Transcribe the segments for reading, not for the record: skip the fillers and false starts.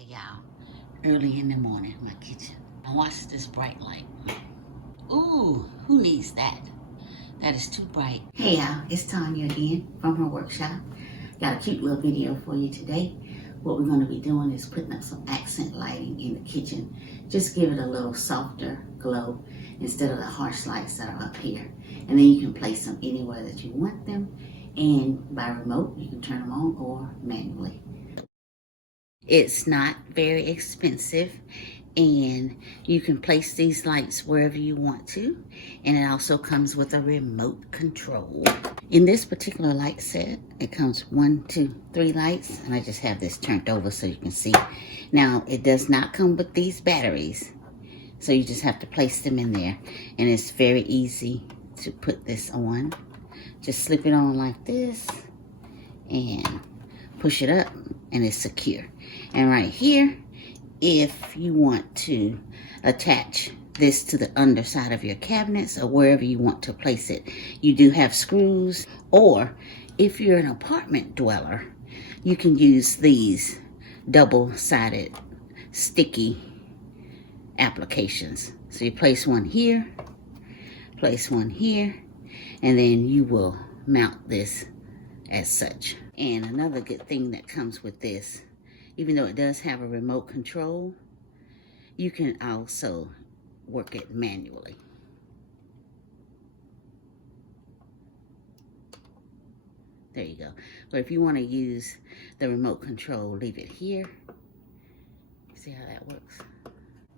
Okay, y'all. Early in the morning, my kitchen. Now watch this bright light. Ooh, who needs that? That is too bright. Hey y'all, it's Tanya again from her workshop. Got a cute little video for you today. What we're going to be doing is putting up some accent lighting in the kitchen. Just give it a little softer glow instead of the harsh lights that are up here. And then you can place them anywhere that you want them. And by remote, you can turn them on or manually. It's not very expensive, and you can place these lights wherever you want to, and it also comes with a remote control. In this particular light set, it comes 1, 2, 3 lights, and I just have this turned over so you can see. Now, it does not come with these batteries, so you just have to place them in there, and it's very easy to put this on. Just slip it on like this, and push it up, and it's secure. And right here, if you want to attach this to the underside of your cabinets or wherever you want to place it, you do have screws. Or if you're an apartment dweller, you can use these double-sided sticky applications. So you place one here, place one here, and then you will mount this as such. And another good thing that comes with this, even though it does have a remote control, you can also work it manually. There you go. But if you want to use the remote control, leave it here. See how that works?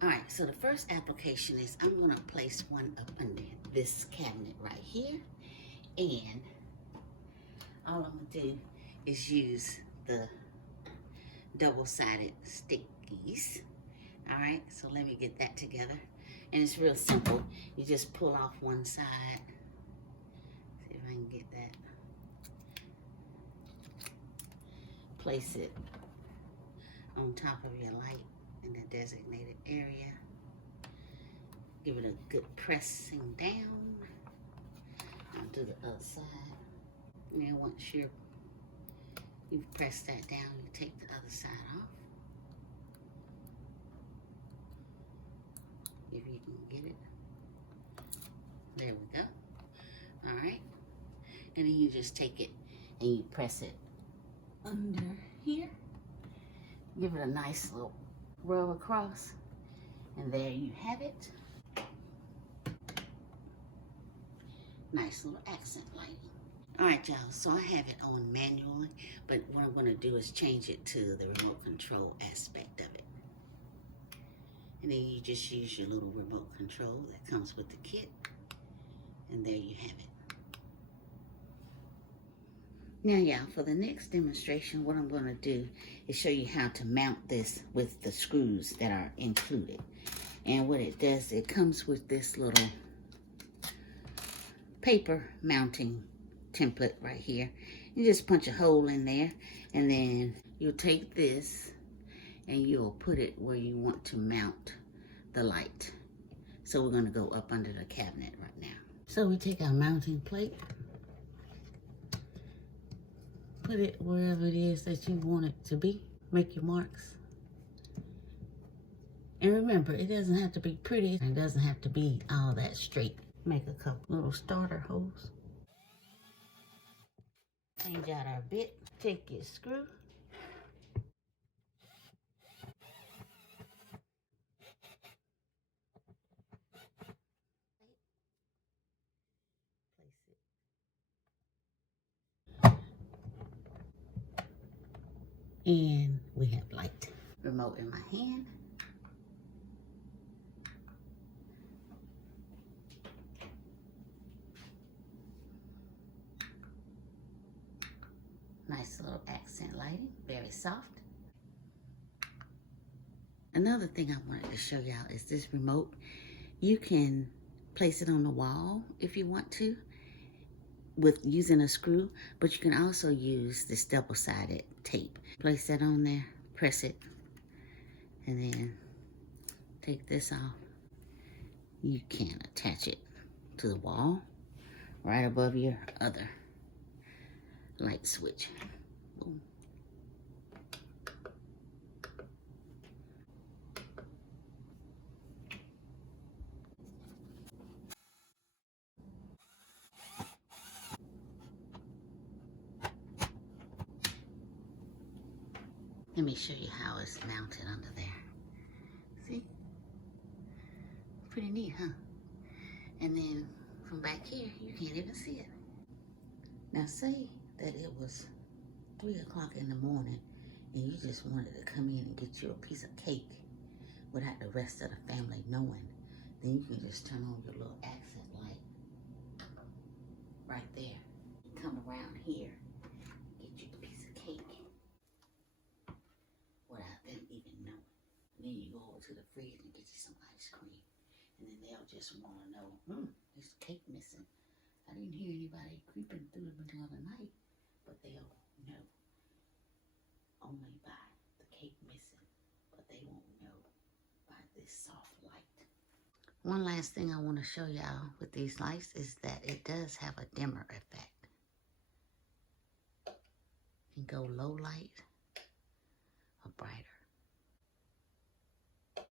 All right, so the first application is I'm going to place one up under this cabinet right here. And all I'm going to do is use the double-sided stickies. All right, so let me get that together. And it's real simple. You just pull off one side. See if I can get that. Place it on top of your light in the designated area. Give it a good pressing down. I'll do the other side. And then once you've pressed that down, you take the other side off. If you can get it. There we go. All right. And then you just take it and you press it under here. Give it a nice little rub across. And there you have it. Nice little accent lighting. All right, y'all, so I have it on manually, but what I'm gonna do is change it to the remote control aspect of it. And then you just use your little remote control that comes with the kit. And there you have it. Now, y'all, for the next demonstration, what I'm gonna do is show you how to mount this with the screws that are included. And what it does, it comes with this little paper mounting template right here. You just punch a hole in there, and then you'll take this and you'll put it where you want to mount the light. So we're going to go up under the cabinet right now. So we take our mounting plate, put it wherever it is that you want it to be. Make your marks. And remember, it doesn't have to be pretty. It doesn't have to be all that straight. Make a couple little starter holes. Change out our bit. Take your screw. And we have light. Remote in my hand. Nice little accent lighting, very soft. Another thing I wanted to show y'all is this remote. You can place it on the wall if you want to with using a screw, but you can also use this double-sided tape. Place that on there, press it, and then take this off. You can attach it to the wall right above your other light switch. Boom. Let me show you how it's mounted under there. See? Pretty neat, huh? And then from back here, you can't even see it. Now say that it was 3 o'clock in the morning and you just wanted to come in and get you a piece of cake without the rest of the family knowing. Then you can just turn on your little accent light right there. Come around here, get you a piece of cake without them even knowing. And then you go over to the fridge and get you some ice cream. And then they'll just want to know, there's cake missing. I didn't hear anybody creeping through the middle of the night, but they'll know only by the cake missing, but they won't know by this soft light. One last thing I want to show y'all with these lights is that it does have a dimmer effect. You can go low light or brighter.